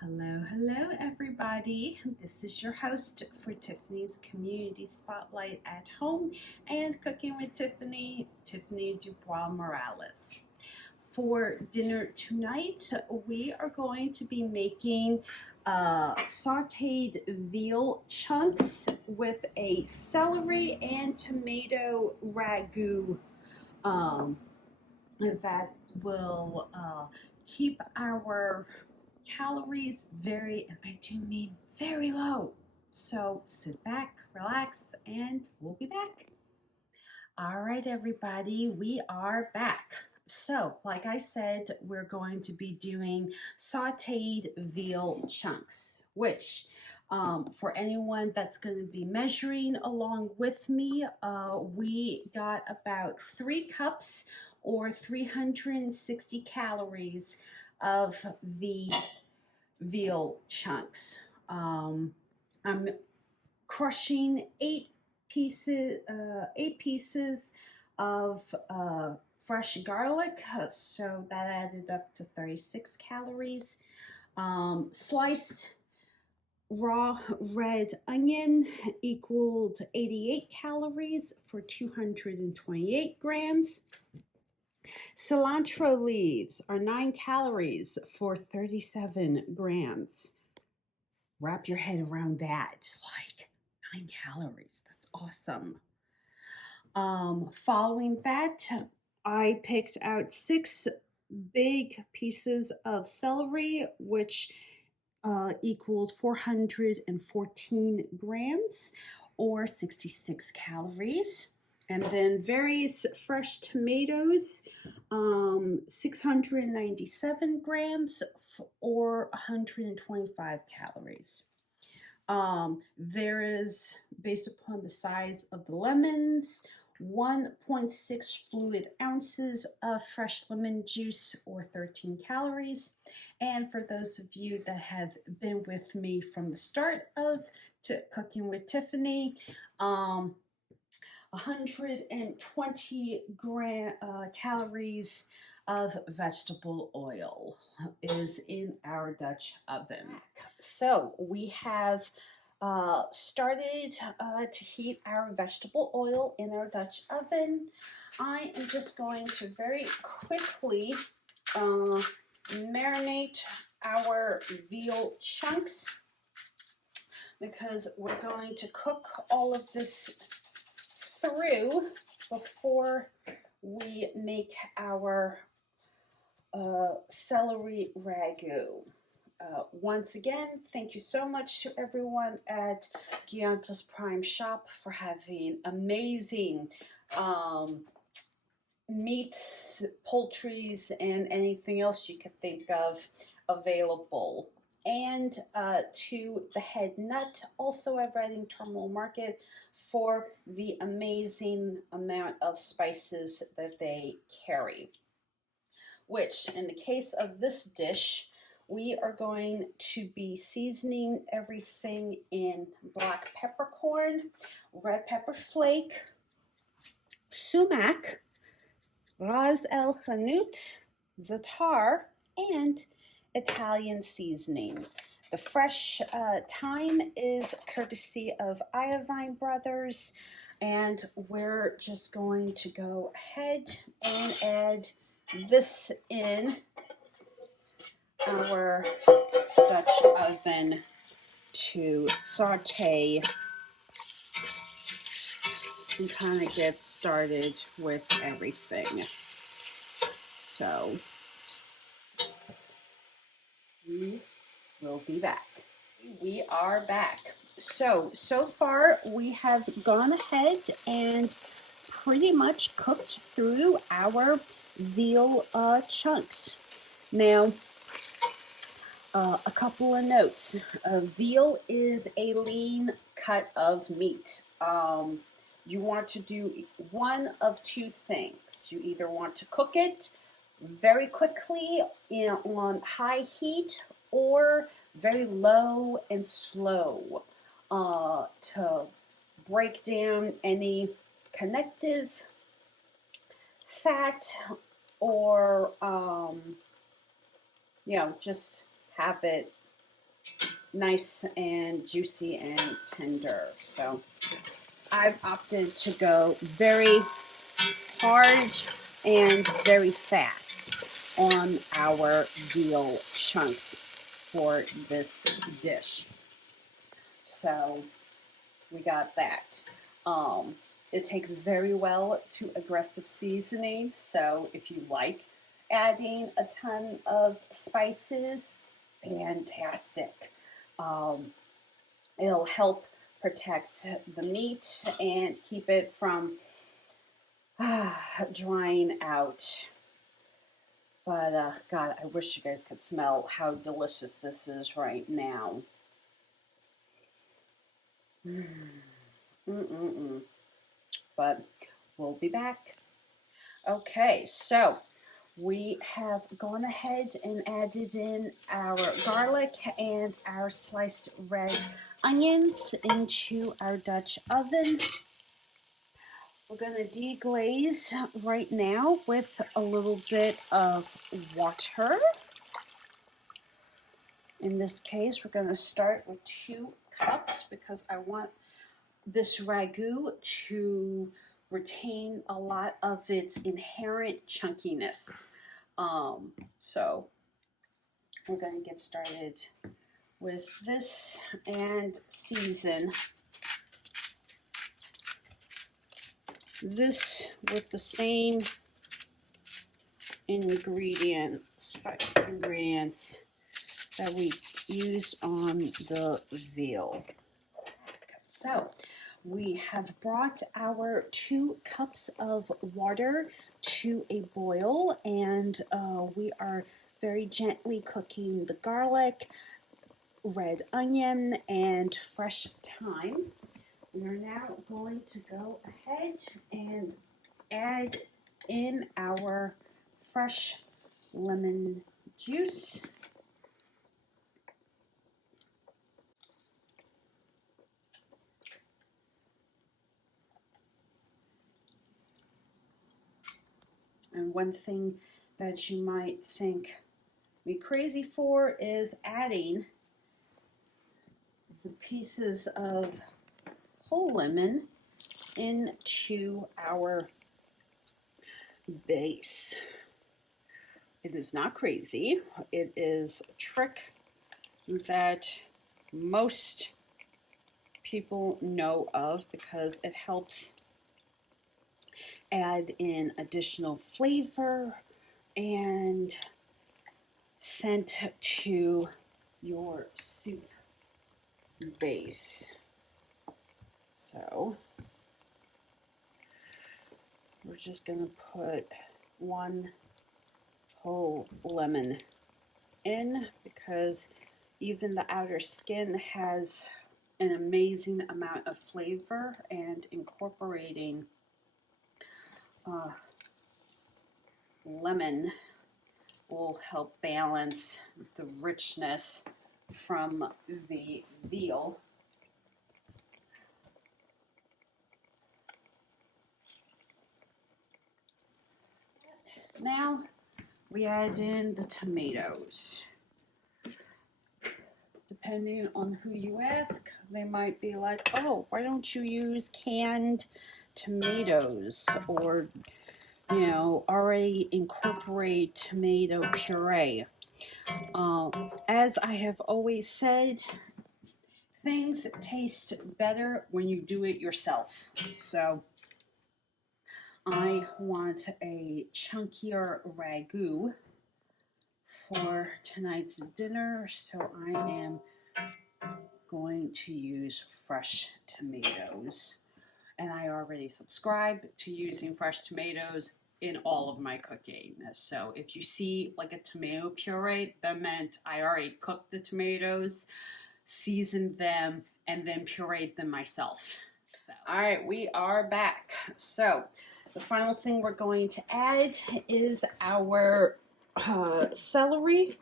Hello, everybody. This is your host for Tiffany's Community Spotlight at Home and Cooking with Tiffany, Tiffany DuBois-Morales. For dinner tonight, we are going to be making sauteed veal chunks with a celery and tomato ragu um, that will keep our calories very, and I do mean very low. So sit back, relax, and we'll be back. All right, everybody, we are back. So, like I said, we're going to be doing sauteed veal chunks, which for anyone that's going to be measuring along with me, we got about 3 cups or 360 calories of the veal chunks. I'm crushing eight pieces of fresh garlic, so that added up to 36 calories. Sliced raw red onion equaled 88 calories for 228 grams. Cilantro leaves are 9 calories for 37 grams. Wrap your head around that. Like 9 calories. That's awesome. Following that, I picked out 6 big pieces of celery, which equaled 414 grams or 66 calories. And then various fresh tomatoes, 697 grams or 125 calories. There is, based upon the size of the lemons, 1.6 fluid ounces of fresh lemon juice or 13 calories. And for those of you that have been with me from the start of Cooking with Tiffany, 120 calories of vegetable oil is in our Dutch oven. So we have started to heat our vegetable oil in our Dutch oven. I am just going to very quickly marinate our veal chunks because we're going to cook all of this through before we make our celery ragu. Once again, thank you so much to everyone at Gianta's Prime Shop for having amazing meats, poultries, and anything else you could think of available. And to the Head Nut, also at Reading Terminal Market, for the amazing amount of spices that they carry. Which, in the case of this dish, we are going to be seasoning everything in black peppercorn, red pepper flake, sumac, ras el hanout, za'atar, and Italian seasoning. The fresh thyme is courtesy of Iovine Brothers, and we're just going to go ahead and add this in our Dutch oven to saute and kind of get started with everything. So we will be back. We are back. So far we have gone ahead and pretty much cooked through our veal chunks. Now, a couple of notes. Veal is a lean cut of meat. You want to do one of two things. You either want to cook it very quickly on high heat or very low and slow to break down any connective fat or just have it nice and juicy and tender. So I've opted to go very hard and very fast on our veal chunks for this dish. So we got that. It takes very well to aggressive seasoning, so if you like adding a ton of spices, fantastic. It'll help protect the meat and keep it from drying out. But God, I wish you guys could smell how delicious this is right now. But we'll be back. Okay, so we have gone ahead and added in our garlic and our sliced red onions into our Dutch oven. We're going to deglaze right now with a little bit of water. In this case, we're going to start with 2 cups because I want this ragu to retain a lot of its inherent chunkiness. So we're going to get started with this and season this with the same ingredients that we used on the veal. So we have brought our 2 cups of water to a boil, and we are very gently cooking the garlic, red onion, and fresh thyme. We are now going to go ahead and add in our fresh lemon juice. And one thing that you might think me crazy for is adding the pieces of whole lemon into our base. It is not crazy. It is a trick that most people know of because it helps add in additional flavor and scent to your soup base. So we're just going to put 1 whole lemon in because even the outer skin has an amazing amount of flavor, and incorporating lemon will help balance the richness from the veal. Now we add in the tomatoes. Depending on who you ask, they might be like, oh, why don't you use canned tomatoes, or already incorporate tomato puree. As I have always said, things taste better when you do it yourself. So I want a chunkier ragu for tonight's dinner, so I am going to use fresh tomatoes. And I already subscribe to using fresh tomatoes in all of my cooking. So if you see like a tomato puree, that meant I already cooked the tomatoes, seasoned them, and then pureed them myself. So, all right, we are back. So the final thing we're going to add is our celery.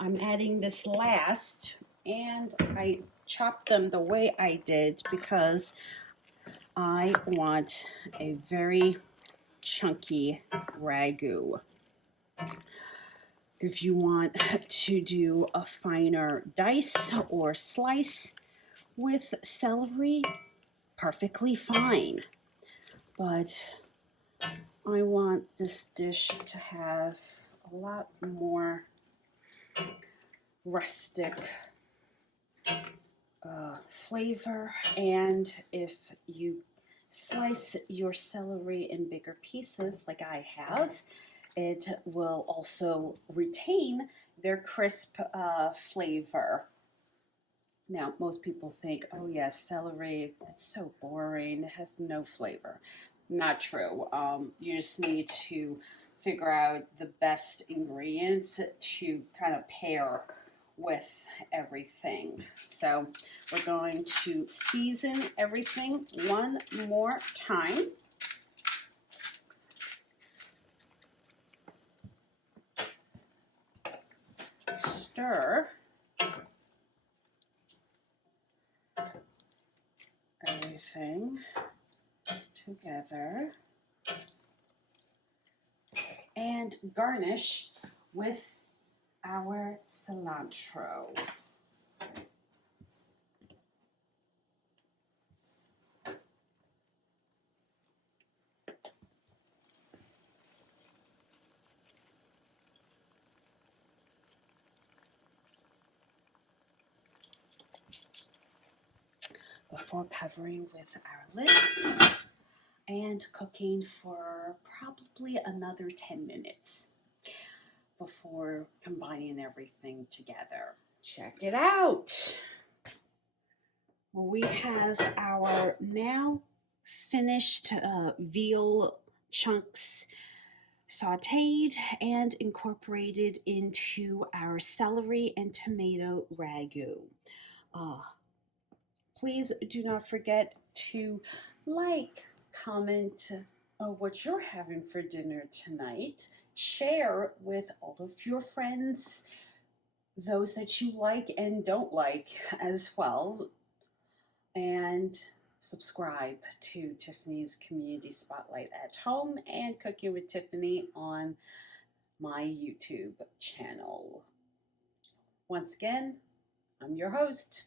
I'm adding this last, and I chopped them the way I did because I want a very chunky ragu. If you want to do a finer dice or slice with celery, perfectly fine. But I want this dish to have a lot more rustic flavor, and if you slice your celery in bigger pieces like I have, it will also retain their crisp flavor. Now, most people think, oh yes, celery, it's so boring, it has no flavor. Not true. You just need to figure out the best ingredients to kind of pair with everything. So we're going to season everything one more time. Stir everything together and garnish with our cilantro. Before covering with our lid and cooking for probably another 10 minutes before combining everything together. Check it out. We have our now finished veal chunks sauteed and incorporated into our celery and tomato ragu. Please do not forget to like, comment what you're having for dinner tonight. Share with all of your friends, those that you like and don't like as well. And subscribe to Tiffany's Community Spotlight at Home and Cooking with Tiffany on my YouTube channel. Once again, I'm your host,